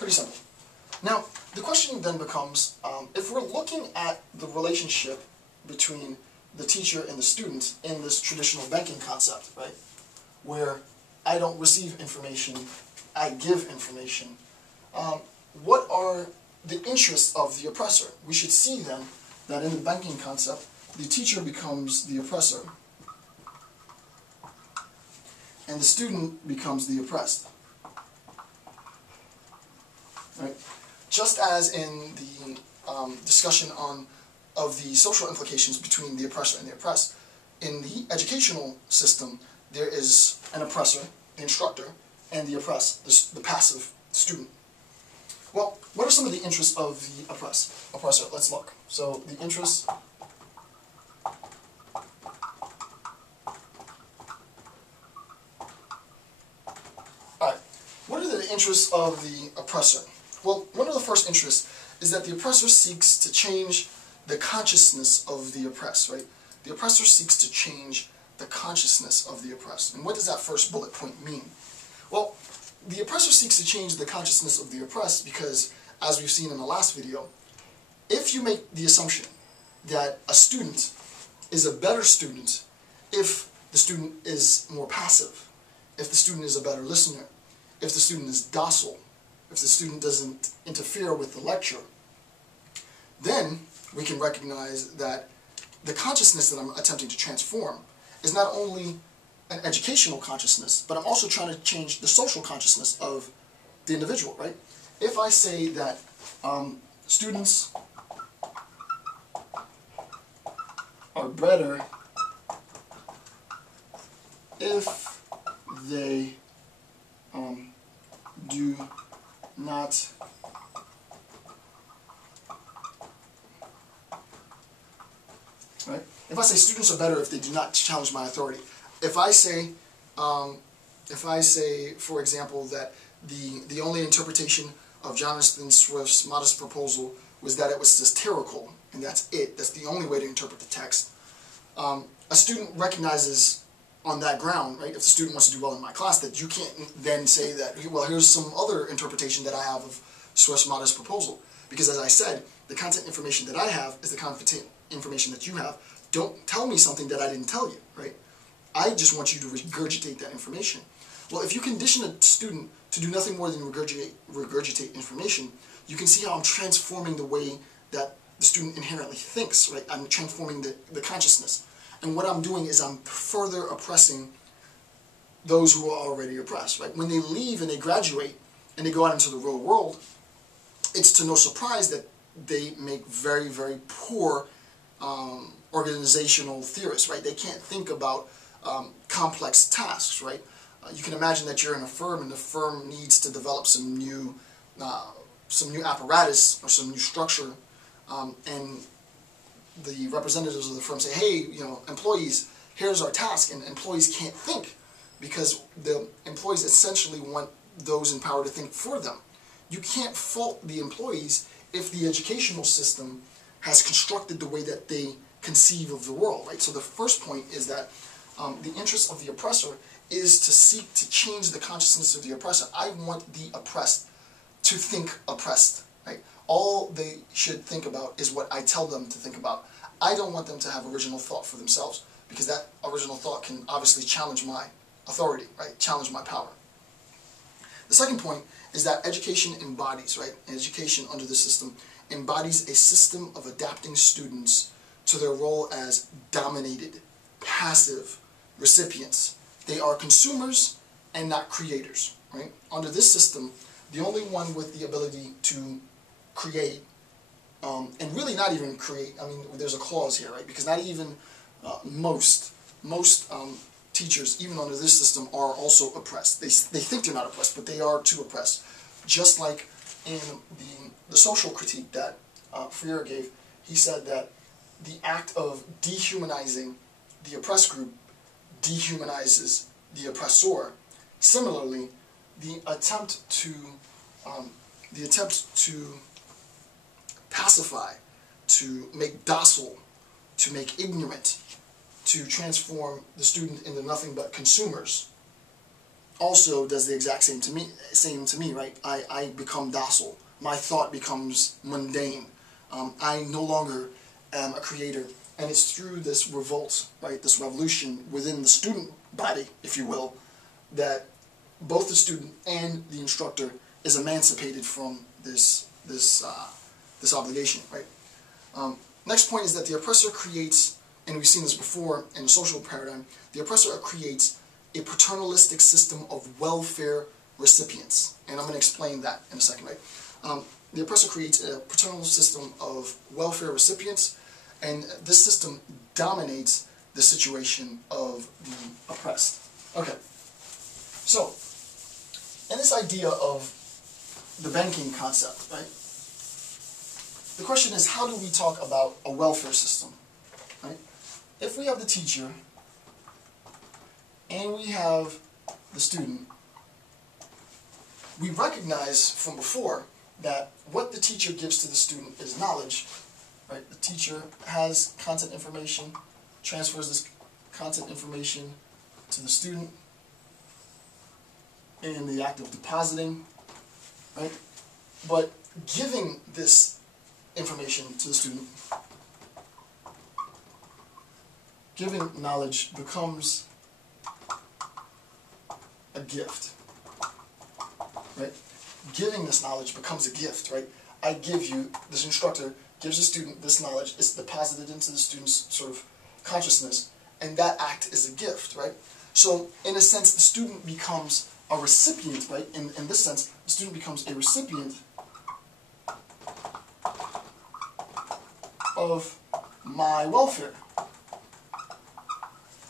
Pretty simple. Now, the question then becomes, if we're looking at the relationship between the teacher and the student in this traditional banking concept, right, where I don't receive information, I give information, what are the interests of the oppressor? We should see then that in the banking concept, the teacher becomes the oppressor, and the student becomes the oppressed. Right? Just as in the discussion of the social implications between the oppressor and the oppressed, in the educational system, there is an oppressor, the instructor, and the oppressed, the passive student. Well, what are some of the interests of the oppressor? Let's look. So the interests What are the interests of the oppressor? Well, one of the first interests is that the oppressor seeks to change the consciousness of the oppressed, right? The oppressor seeks to change the consciousness of the oppressed. And what does that first bullet point mean? Well, the oppressor seeks to change the consciousness of the oppressed because, as we've seen in the last video, if you make the assumption that a student is a better student if the student is more passive, if the student is a better listener, if the student is docile, if the student doesn't interfere with the lecture, then we can recognize that the consciousness that I'm attempting to transform is not only an educational consciousness, but I'm also trying to change the social consciousness of the individual, right? If I say that students are better if they do not right? If I say students are better if they do not challenge my authority, if I say, for example, that the only interpretation of Jonathan Swift's modest proposal was that it was satirical, and that's it, that's the only way to interpret the text, a student recognizes on that ground, right, if the student wants to do well in my class, that you can't then say that, well, here's some other interpretation that I have of Swift's modest proposal. Because as I said, the content information that I have is the content information that you have. Don't tell me something that I didn't tell you, right? I just want you to regurgitate that information. Well, if you condition a student to do nothing more than regurgitate information, you can see how I'm transforming the way that the student inherently thinks, right? I'm transforming the consciousness. And what I'm doing is I'm further oppressing those who are already oppressed, right? When they leave and they graduate and they go out into the real world, it's to no surprise that they make very, very poor organizational theorists, right? They can't think about complex tasks, right? You can imagine that you're in a firm and the firm needs to develop some new apparatus or some new structure, and the representatives of the firm say, hey, employees, here's our task, and employees can't think because the employees essentially want those in power to think for them. You can't fault the employees if the educational system has constructed the way that they conceive of the world, right? So the first point is that the interest of the oppressor is to seek to change the consciousness of the oppressor. I want the oppressed to think oppressed, right? All they should think about is what I tell them to think about. I don't want them to have original thought for themselves because that original thought can obviously challenge my authority, right? Challenge my power. The second point is that education embodies, right? Education under the system embodies a system of adapting students to their role as dominated, passive recipients. They are consumers and not creators, right? Under this system, the only one with the ability to create, and really not even create, I mean, there's a clause here, right? Because not even most teachers, even under this system, are also oppressed. They think they're not oppressed, but they are too oppressed. Just like in the social critique that Freire gave, he said that the act of dehumanizing the oppressed group dehumanizes the oppressor. Similarly, the attempt to pacify, to make docile, to make ignorant, to transform the student into nothing but consumers, also does the exact same to me, right? I become docile. My thought becomes mundane. I no longer am a creator. And it's through this revolt, right, this revolution within the student body, if you will, that both the student and the instructor is emancipated from this obligation, right? Next point is that the oppressor creates, and we've seen this before in the social paradigm, the oppressor creates a paternalistic system of welfare recipients. And I'm going to explain that in a second, right? The oppressor creates a paternal system of welfare recipients, and this system dominates the situation of the oppressed. Okay, so in this idea of the banking concept, right? The question is, how do we talk about a welfare system, right? If we have the teacher and we have the student, we recognize from before that what the teacher gives to the student is knowledge, right? The teacher has content information, transfers this content information to the student in the act of depositing, right? But giving this information to the student, giving knowledge becomes a gift, right? Giving this knowledge becomes a gift, right? I give you, this instructor gives the student this knowledge, it's deposited into the student's sort of consciousness, and that act is a gift, right? So, in a sense, the student becomes a recipient, right? In this sense, the student becomes a recipient of my welfare,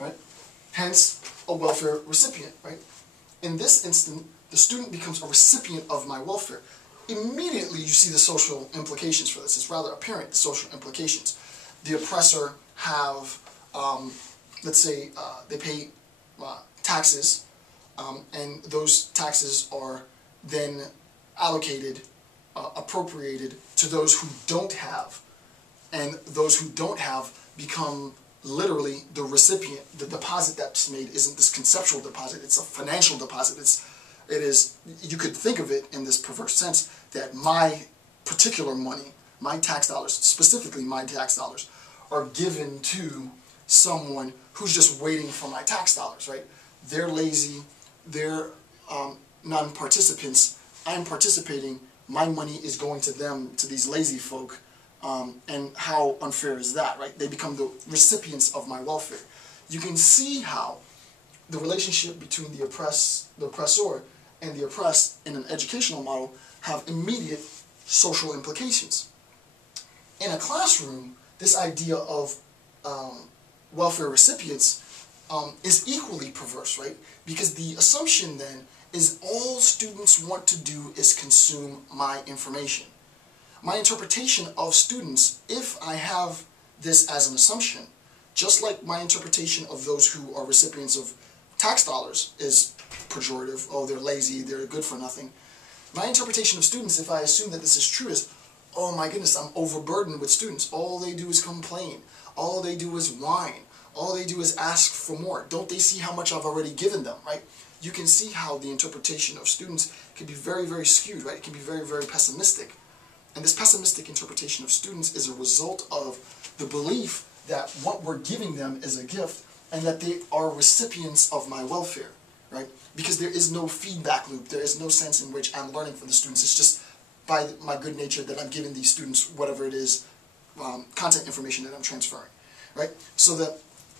right? Hence, a welfare recipient, right? In this instant, the student becomes a recipient of my welfare. Immediately, you see the social implications for this. It's rather apparent, the social implications. The oppressor have, let's say, they pay taxes, and those taxes are then allocated, appropriated to those who don't have. And those who don't have become literally the recipient. The deposit that's made isn't this conceptual deposit, it's a financial deposit. It is, you could think of it in this perverse sense that my particular money, my tax dollars, specifically my tax dollars, are given to someone who's just waiting for my tax dollars, right? They're lazy, they're non-participants, I'm participating, my money is going to them, to these lazy folk, and how unfair is that, right? They become the recipients of my welfare. You can see how the relationship between the oppressor and the oppressed in an educational model have immediate social implications. In a classroom, this idea of welfare recipients is equally perverse, right? Because the assumption then is all students want to do is consume my information. My interpretation of students, if I have this as an assumption, just like my interpretation of those who are recipients of tax dollars is pejorative, oh, they're lazy, they're good for nothing. My interpretation of students, if I assume that this is true, is, oh my goodness, I'm overburdened with students. All they do is complain. All they do is whine. All they do is ask for more. Don't they see how much I've already given them, right? You can see how the interpretation of students can be very, very skewed, right? It can be very, very pessimistic. And this pessimistic interpretation of students is a result of the belief that what we're giving them is a gift and that they are recipients of my welfare, right? Because there is no feedback loop. There is no sense in which I'm learning from the students. It's just by my good nature that I'm giving these students whatever it is, content information that I'm transferring, right? So that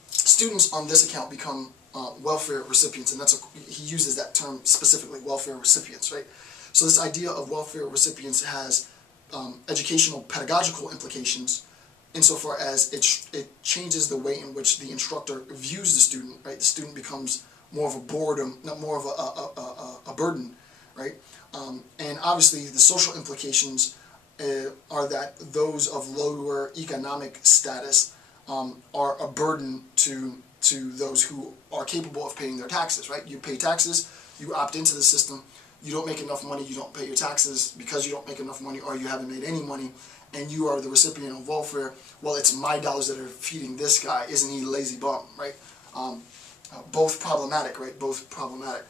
students on this account become welfare recipients, and he uses that term specifically, welfare recipients, right? So this idea of welfare recipients has educational pedagogical implications insofar as it changes the way in which the instructor views the student, right? The student becomes more of a boredom, not more of a burden, right? And obviously the social implications are that those of lower economic status are a burden to those who are capable of paying their taxes, right? You pay taxes, you opt into the system, you don't make enough money, you don't pay your taxes because you don't make enough money or you haven't made any money, and you are the recipient of welfare. Well, it's my dollars that are feeding this guy, isn't he a lazy bum, right? Both problematic, right? Both problematic.